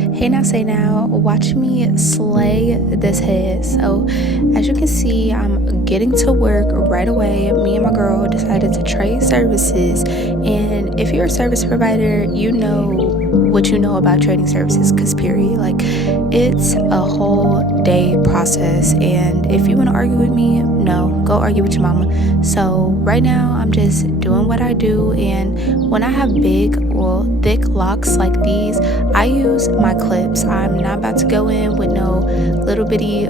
Hey now, say now, watch me slay this head. So, as you can see, I'm getting to work right away. Me and my girl decided to trade services. And if you're a service provider, you know what you know about trading services, because, period. Like, it's a whole day process. And if you want to argue with me, no, go argue with your mama. So, right now, I'm just doing what I do. And when I have thick locks like these, I use my clips. I'm not about to go in with no little bitty,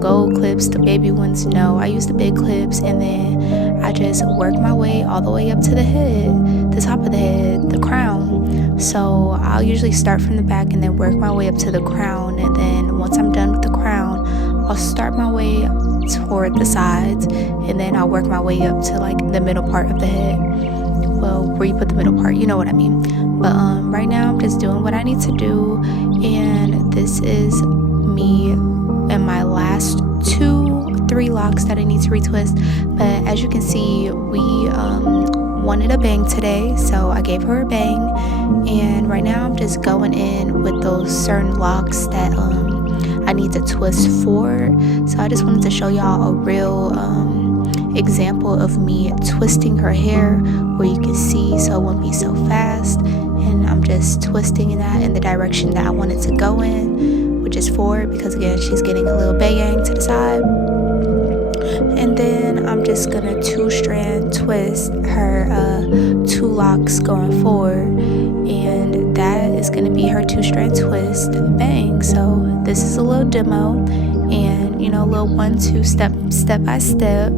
gold clips, the baby ones. No, I use the big clips, and then I just work my way all the way up to the head, the top of the head, the crown. So I'll usually start from the back and then work my way up to the crown. And then once I'm done with the crown, I'll start my way toward the sides, and then I'll work my way up to like the middle part of the head. Well, where you put the middle part, you know what I mean. But right now I'm just doing what I need to do, and this is me and my last 2-3 locks that I need to retwist. But as you can see, we wanted a bang today, so I gave her a bang, and right now I'm just going in with those certain locks that I need to twist for. So I just wanted to show y'all a real example of me twisting her hair, where you can see, so it won't be so fast. And I'm just twisting in the direction that I want it to go in, which is forward, because again, she's getting a little bang to the side. And then I'm just gonna 2-strand twist her 2 locks going forward, and that is gonna be her 2-strand twist bang. So this is a little demo, and a little 1-2 step by step,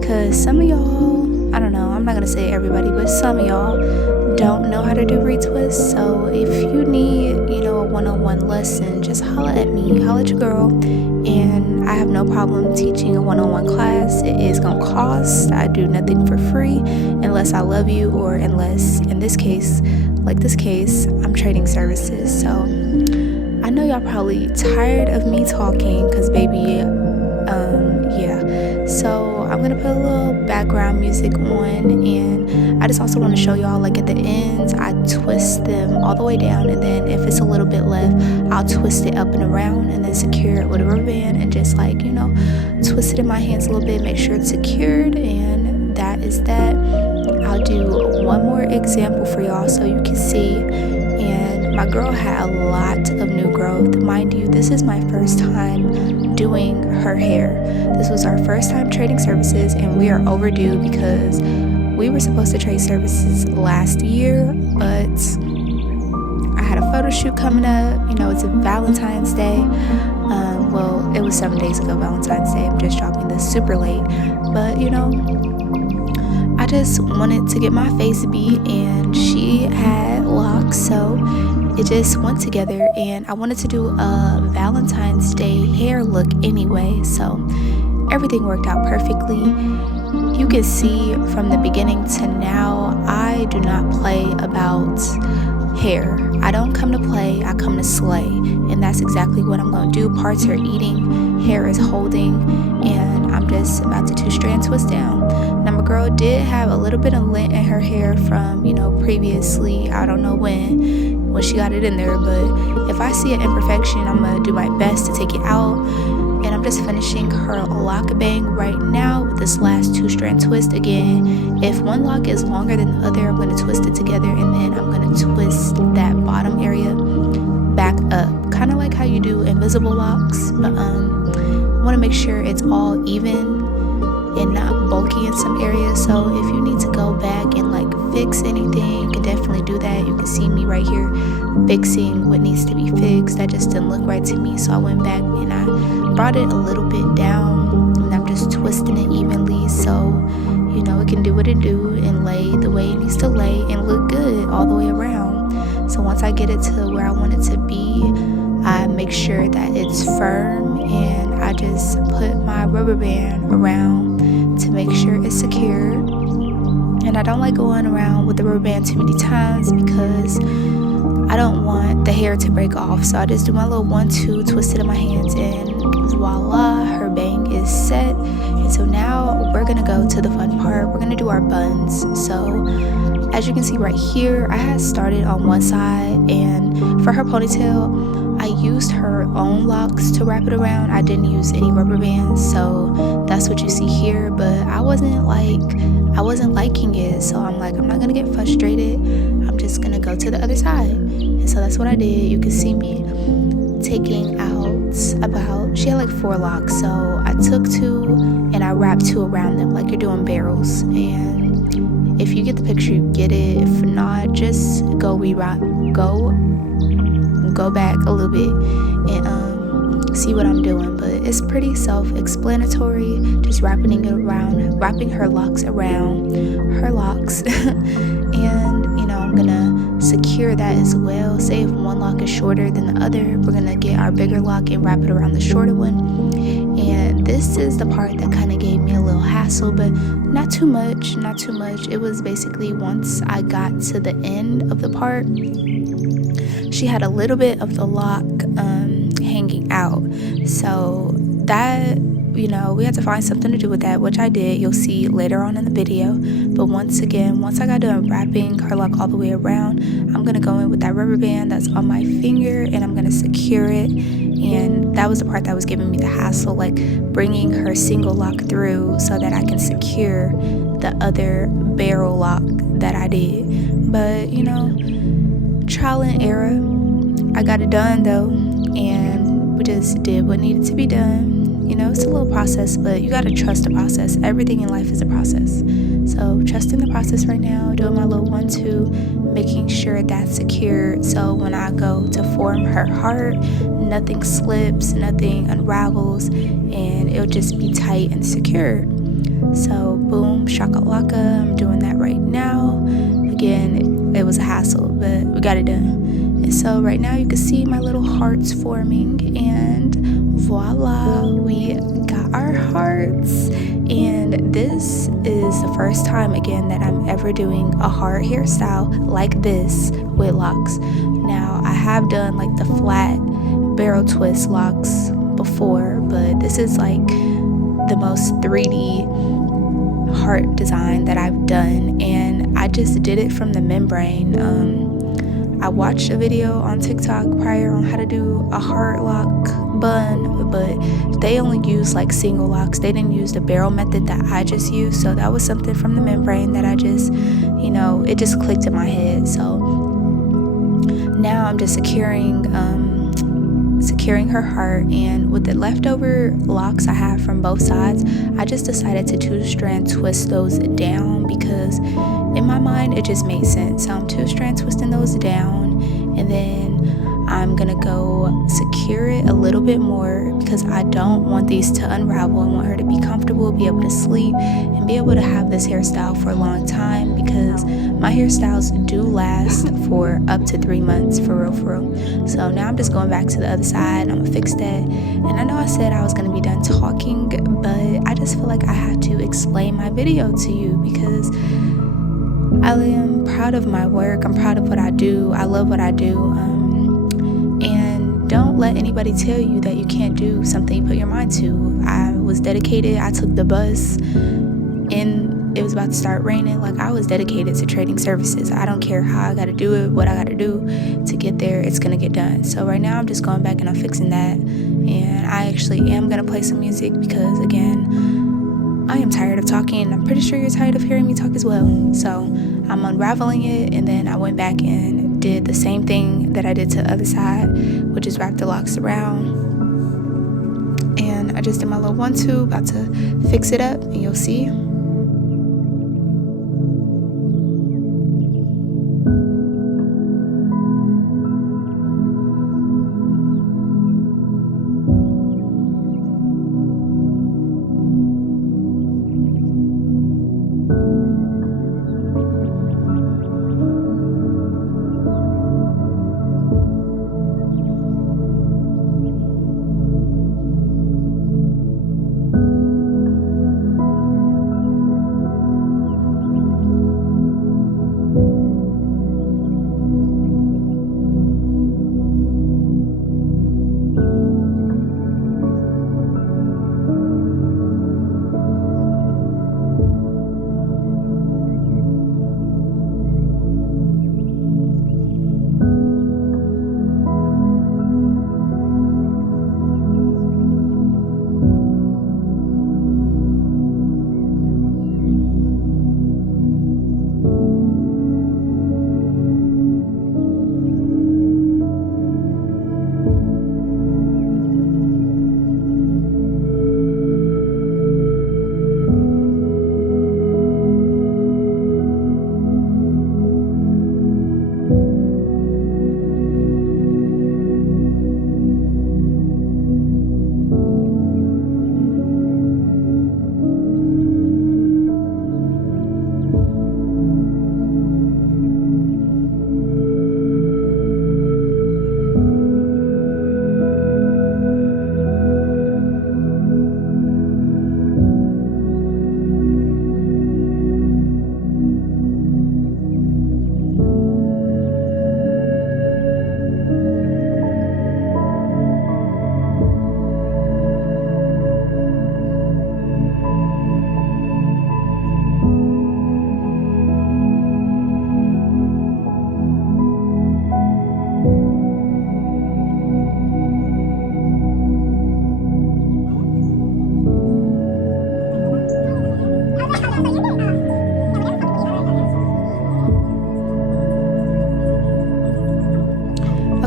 because some of y'all, I don't know, I'm not gonna say everybody, but some of y'all don't know how to do retwists. So if you need a one-on-one lesson, just holla at me, holla at your girl, and I have no problem teaching a one-on-one class. It is gonna cost. I do nothing for free unless I love you, or unless, in this case, I'm trading services. So I know y'all probably tired of me talking, because baby, yeah. So I'm gonna put a little background music on, and I just also want to show y'all, like, at the ends I twist them all the way down, and then if it's a little bit left, I'll twist it up and around, and then secure it with a rubber band, and just twist it in my hands a little bit, make sure it's secured. And that is that. I'll do one more example for y'all so you can see. And my girl had a lot of new growth. Mind you, this is my first time doing her hair. This was our first time trading services, and we are overdue, because we were supposed to trade services last year, but I had a photo shoot coming up. It's a Valentine's Day. Well, it was 7 days ago, Valentine's Day. I'm just dropping this super late. But, I just wanted to get my face beat, and she had locks, so it just went together. And I wanted to do a Valentine's Day hair look anyway, so everything worked out perfectly. You can see from the beginning to now, I do not play about hair. I don't come to play, I come to slay. And that's exactly what I'm going to do. Parts are eating, hair is holding, and I'm just about to 2-strand twist down. Now, my girl did have a little bit of lint in her hair from, previously, I don't know when she got it in there. But if I see an imperfection, I'm going to do my best to take it out. And I'm just finishing her lock bang right now with this last 2-strand twist. Again, if one lock is longer than the other, I'm going to twist it together, and then I'm going to twist that bottom area back up, kind of like how you do invisible locks. But I want to make sure it's all even and not bulky in some areas. So if you need to go back and fix anything, you can definitely do that. You can see me right here fixing what needs to be fixed. That just didn't look right to me, so I went back and I brought it a little bit down, and I'm just twisting it evenly, so it can do what it do and lay the way it needs to lay and look good all the way around. So once I get it to where I want it to be, I make sure that it's firm, and I just put my rubber band around to make sure it's secure. And I don't like going around with the rubber band too many times, because I don't want the hair to break off. So I just do my little 1-2, twist it in my hands, and voila, her bang is set. And so now we're gonna go to the fun part. We're gonna do our buns. So As you can see right here, I had started on one side, and for her ponytail, I used her own locks to wrap it around. I didn't use any rubber bands, so that's what you see here. But I wasn't liking it, so I'm like, I'm not gonna get frustrated. I'm just gonna go to the other side. And so that's what I did. You can see me taking out she had like 4 locks, so I took 2 and I wrapped 2 around them like you're doing barrels. And if you get the picture, you get it. If not, just go back a little bit and see what I'm doing. But it's pretty self-explanatory, just wrapping her locks around her locks. And I'm gonna secure that as well. Say if one lock is shorter than the other, we're gonna get our bigger lock and wrap it around the shorter one. And this is the part that kind of gave me a little hassle, but not too much. It was basically once I got to the end of the part, she had a little bit of the lock hanging out. So that, we had to find something to do with that, which I did. You'll see later on in the video. But once I got done wrapping her lock all the way around, I'm going to go in with that rubber band that's on my finger, and I'm going to secure it. And that was the part that was giving me the hassle, like bringing her single lock through so that I can secure the other barrel lock that I did. But, trial and error. I got it done though, and we just did what needed to be done. It's a little process, but you gotta trust the process. Everything in life is a process. So trusting the process right now, doing my little 1-2, making sure that's secured. So when I go to form her heart, nothing slips, nothing unravels, and it'll just be tight and secure. So boom, shakalaka, I'm doing that right now. Again, it was a hassle, but we got it done. And so right now you can see my little hearts forming, and voila, we got our hearts. And this is the first time again that I'm ever doing a heart hairstyle like this with locks. Now I have done like the flat barrel twist locks before, but this is like the most 3D heart design that I've done, and I just did it from the membrane. I watched a video on TikTok prior on how to do a heart lock bun, but they only use like single locks. They didn't use the barrel method that I just used, so that was something from the membrane that I just, it just clicked in my head. So now I'm just securing her heart, and with the leftover locks I have from both sides, I just decided to 2-strand twist those down because in my mind it just made sense. So I'm 2-strand twisting those down, and then I'm gonna go secure it a little bit more because I don't want these to unravel. I want her to be comfortable, be able to sleep, and be able to have this hairstyle for a long time, because my hairstyles do last for up to 3 months, for real. So now I'm just going back to the other side. I'm gonna fix that. And I know I said I was gonna be done talking, but I just feel like I have to explain my video to you because I am proud of my work. I'm proud of what I do. I love what I do. And don't let anybody tell you that you can't do something you put your mind to. I was dedicated. I took the bus, and it was about to start raining. Like, I was dedicated to trading services. I don't care how I gotta do it, what I gotta do to get there. It's gonna get done. So right now I'm just going back and I'm fixing that. And I actually am gonna play some music because, again, I am tired of talking. I'm pretty sure you're tired of hearing me talk as well. So I'm unraveling it, and then I went back and did the same thing that I did to the other side, which is wrap the locks around. And I just did my little 1-2, about to fix it up, and you'll see.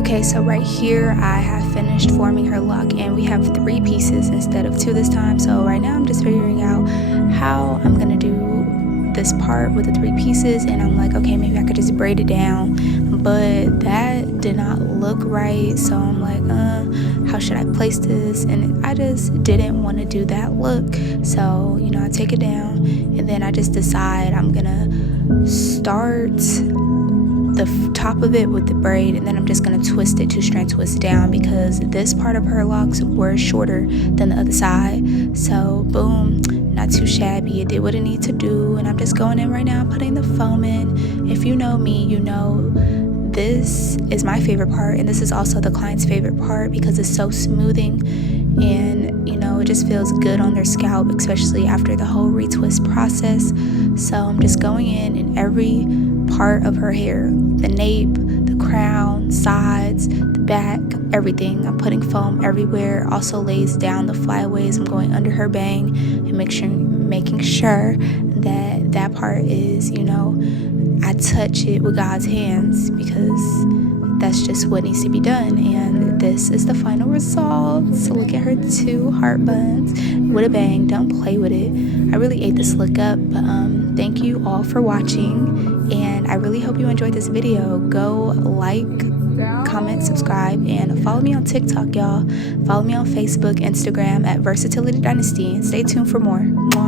Okay, so right here I have finished forming her lock, and we have 3 pieces instead of 2 this time. So right now I'm just figuring out how I'm gonna do this part with the 3 pieces, and I'm like, okay, maybe I could just braid it down, but that did not look right. So I'm like, how should I place this? And I just didn't want to do that look. So, you know, I take it down, and then I just decide I'm gonna start the top of it with the braid, and then I'm just gonna twist it 2-strand twist down, because this part of her locks were shorter than the other side. So boom, not too shabby, it did what it needed to do. And I'm just going in right now, putting the foam in. If you know me, you know this is my favorite part, and this is also the client's favorite part, because it's so smoothing, and you know, it just feels good on their scalp, especially after the whole retwist process. So I'm just going in every part of her hair, the nape, the crown, sides, the back, everything. I'm putting foam everywhere. Also lays down the flyaways. I'm going under her bang and making sure that that part is, you know, I touch it with God's hands, because that's just what needs to be done. And this is the final result. So look at her 2 heart buns with a bang. Don't play with it. I really ate this look up, but thank you all for watching, and I really hope you enjoyed this video. Go like, comment, subscribe, and follow me on TikTok, y'all. Follow me on Facebook, Instagram at Versatility Dynasty, and stay tuned for more. Mwah.